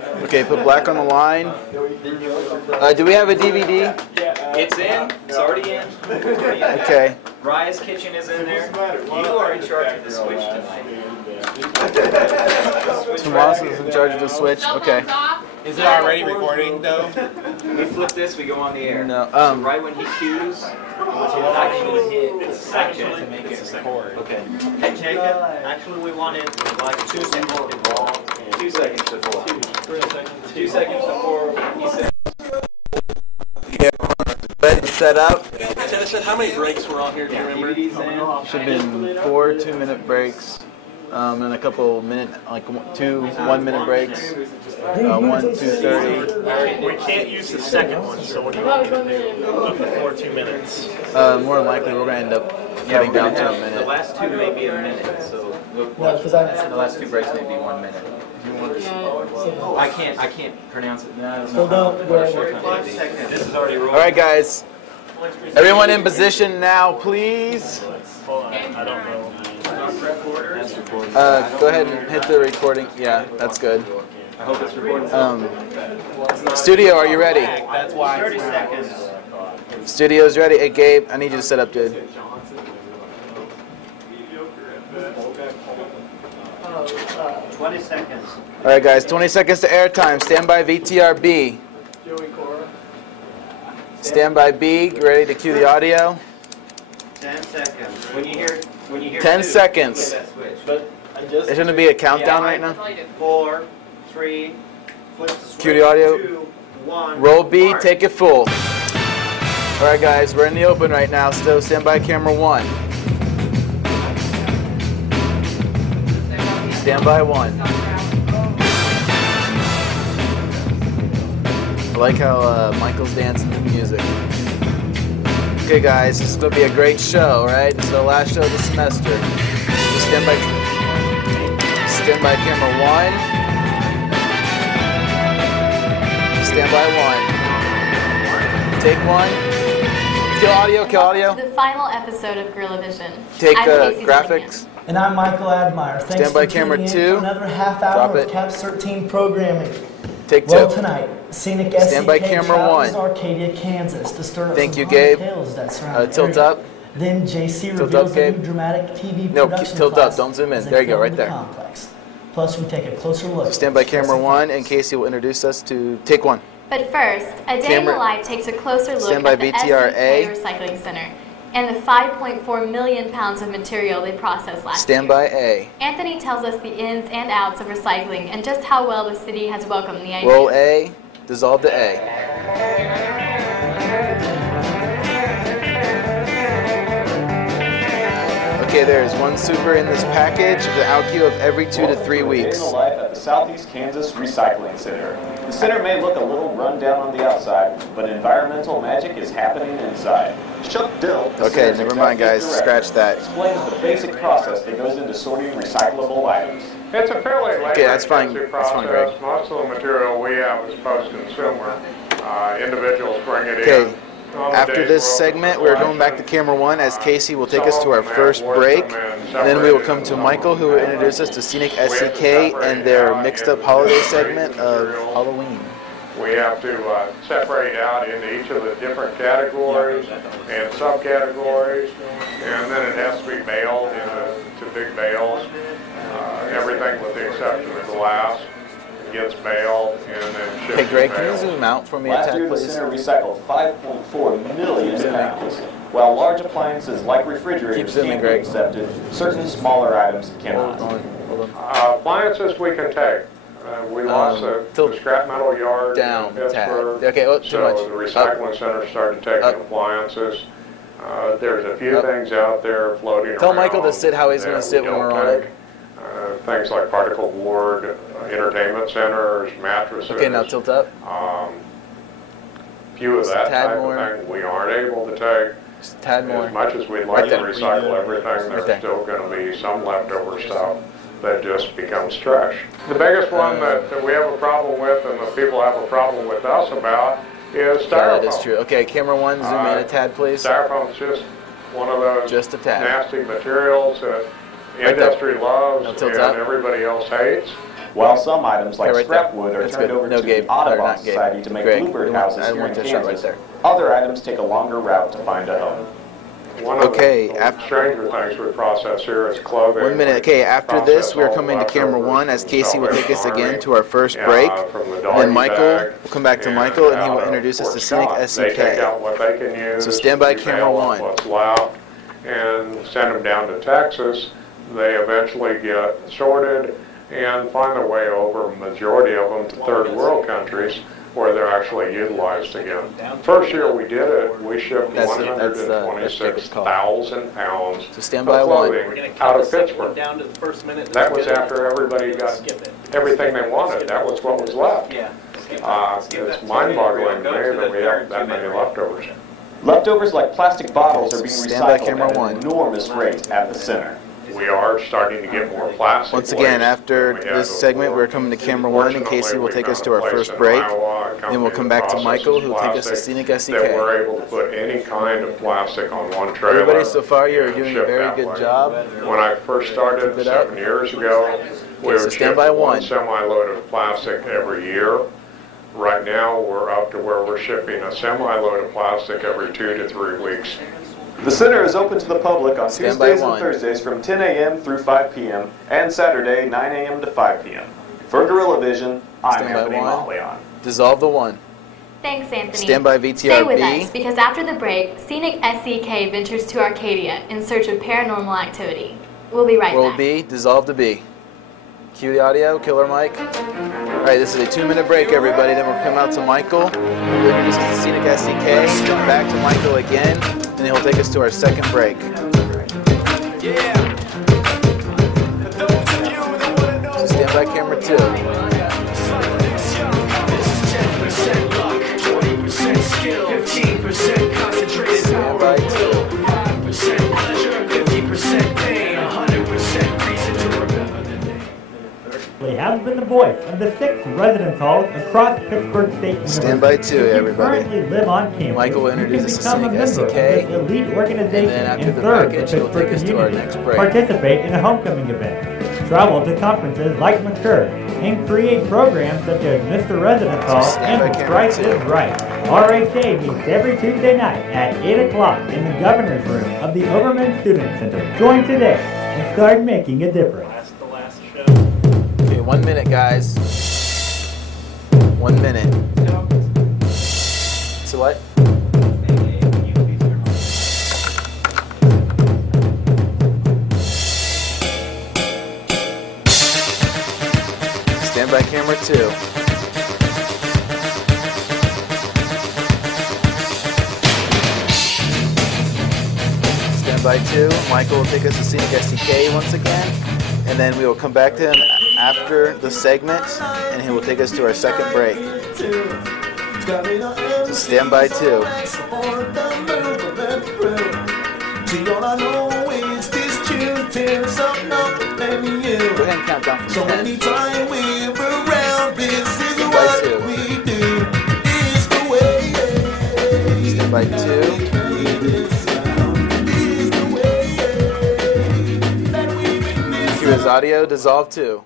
Okay, put black on the line. Do we have a DVD? It's in. It's already in. Okay. Raya's kitchen is in there. You are in charge of the switch tonight. Tomas is in charge of the switch. Okay. Is it already recording though? We flip this, we go on the air. No. So right when he cues, actually hit. It's a section to make it record. Okay. Hey Jacob, actually we wanted like 2 seconds before. 2 seconds before. 2 seconds before he said. Ready to set up. Said how many breaks were on here? Do you remember? Should have been 4 2-minute breaks, and a couple minute, like 2 1-minute breaks. 1 2:30. We can't use the second one, so what are you going to do before 2 minutes? More than likely, we're gonna end up cutting down to a The minute. last 2 may be a minute, so the last 2 breaks may be 1 minute. I can't pronounce it. No, this is already rolling. All right, guys. Everyone in position now, please. I don't know. Go ahead and hit the recording. Yeah, that's good. I hope it's recording. Studio, are you ready? That's why. 30 seconds. Studio's ready. Hey, Gabe, I need you to set up, dude. 20 seconds. All right, guys. 20 seconds to airtime. Stand by VTRB. Stand by B. Ready to cue the audio? 10 seconds. When you hear 10 2, seconds. flip that switch. There's going to be a countdown right now. 4, 3, flip the switch. Cue the audio. 2, 1. Roll B. Mark. Take it full. All right, guys. We're in the open right now. So stand by camera 1. Stand by 1. I like how Michael's dancing to the music. Okay, guys, this is going to be a great show, right? It's the last show of the semester. So stand by camera 1. Stand by 1. Take 1. Kill audio, kill audio. The final episode of GorillaVision. Take Casey graphics. And I'm Michael Admire. Thanks Stand by for camera tuning in 2. for another half hour Drop of it. CAPS 13 programming. Take 2. Well, tonight, scenic Stand by SCK camera travels 1. Arcadia, Kansas to stir up Thank some you, haunted Gabe. tales that surround the Tilt area. up. Then JC Tilt reveals up, a new Gabe. dramatic TV No, production tilt class up. Don't zoom in. as they There you go, film right the there. complex. Plus, we take a closer look. Stand by at camera stressing 1, factors. and Casey will introduce us to Take 1. But first, A Day in the Camera- Life takes a closer look Stand by at the VTRA. SCK Recycling Center and the 5.4 million pounds of material they processed last Stand year. by A. Anthony tells us the ins and outs of recycling and just how well the city has welcomed the idea. Roll A. Dissolve to A. Okay, there's 1 super in this package, the outcue of every 2 to 3 weeks. Day in the life at the Southeast Kansas Recycling Center. The center may look a little run down on the outside, but environmental magic is happening inside. Chuck Dill, the Okay, center's never mind, guys. executive director, Scratch that. explains the basic process that goes into sorting recyclable items. It's a fairly Okay, that's fine. labor-intensive That's fine, process. Greg. Most of the material we have is post-consumer. Individuals bring it Okay. in. On the After days this we're open segment, for we're going back to collection. camera 1 as Casey will take us to our first break. And then we will come to Michael, who will introduce us to Scenic SCK and their mixed-up holiday segment of Halloween. We have to separate out into each of the different categories and subcategories, and then it has to be baled into big bales. Everything with the exception of glass gets baled and then shipped. Hey, Greg, to can you bale. zoom out for me a Last tad, year, the please? center recycled 5.4 million pounds. While large appliances like refrigerators zooming, can be Greg. accepted, certain smaller items cannot. Hold on. Appliances we can take. We lost the tilt scrap metal yard down, in Pittsburgh. tad. Okay, oh, too so much. the recycling center started taking Up. appliances. There's a few Up. things out there floating around. Tell Michael to sit how he's that gonna sit we when we're don't on it. take. Things like particle board, entertainment centers, mattresses. Okay, now tilt up. Few of Just a that tad type more. of thing we aren't able to take. Just a tad more. As much as we'd Right like to there. recycle everything, there. there's still going to be some leftover stuff that just becomes trash. The biggest one that we have a problem with and that people have a problem with us about is styrofoam. Yeah, that is true. Okay, camera 1, zoom in a tad, please. Styrofoam's just one of those Just a tad. nasty materials that Right there. industry loves Now tilt and up. everybody else hates. while some items like right scrap there. wood are That's turned good. over No, to Gabe. the Audubon Or not Gabe. Society to make Greg. bluebird I houses here want in to shot right Kansas. there. Other items take a longer route to find a home. One of Okay, the after- stranger things we process here is clothing. 1 minute. Okay, after Process this, we're all coming to camera leftovers 1 as from Casey will take us Salvation again Army, to our first break. from the Then doggy Michael bag will come back to Michael and he will out of introduce us Fort to Scenic Scott. They take SCK. out what they can use. So stand by we camera bail 1. on what's left and send them down to Texas. They eventually get sorted and find their way over, majority of them, to third world countries where they're actually utilized again. First year we did it, we shipped That's 126,000 pounds So of stand by 1. clothing out of Pittsburgh. Down to the first minute. That was after everybody got Skip it. everything they wanted. That was what was left. Yeah. It's mind-boggling to me that we have that many leftovers. Leftovers like plastic bottles are being Stand by recycled camera at 1. an enormous rate at the center. We are starting to get more plastic. Once again, waste after than we had this segment, before. we're coming to camera 1 and Casey will take us to our Fortunately, we first found a break. place in Iowa, a Then we'll company come that back to Michael processes who will take us to plastic Scenic that SCK. we're able to put any kind of plastic on one trailer. Everybody so far, you're and doing a ship very that good way. job. When I first started Keep it up. 7 years ago, we so would stand ship by 1. one semi-load of plastic every year. Right now, we're up to where we're shipping a semi-load of plastic every 2 to 3 weeks. The center is open to the public on Stand by Tuesdays and 1. Thursdays from 10 a.m. through 5 p.m. and Saturday 9 a.m. to 5 p.m. For GorillaVision, I'm Stand by Anthony 1. Montleon. Dissolve the 1. Thanks, Anthony. Stand by Stay with VTRB. us, because after the break, Scenic SCK ventures to Arcadia in search of paranormal activity. We'll be right Roll back. B, dissolve the B. Cue the audio, killer mic. All right, this is a 2-minute break, everybody. Then we'll come out to Michael. We'll introduce us to Scenic SCK. Then back to Michael again, and he'll take us to our second break. So stand by camera 2. Stand by 2. Has been the voice of the 6 residence halls across Pittsburgh State University. Stand by 2, If you everybody. currently live on campus, Michael will you can introduce us to become a Scenic member of SCK, this elite organization and then after and the serve package, the he'll take us Pittsburgh to our community. next break. Participate in a homecoming event, travel to conferences like Mature, and create programs such as Mr. Residence Hall stand by and camera Price 2. is Right. RHA meets every Tuesday night at 8 o'clock in the governor's room of the Overman Student Center. Join today and start making a difference. That's the last show. Okay, 1 minute, guys. 1 minute. So what? Stand by camera 2. Stand by 2. Michael will take us to Scenic SCK once again, and then we will come back to him after the segment, and he will take us to our second break. So stand by 2. Go ahead and count down from so 10. anytime we're around, this is Stand by what 2. we do. It's the way. Stand by 2. Cue his audio, dissolve 2.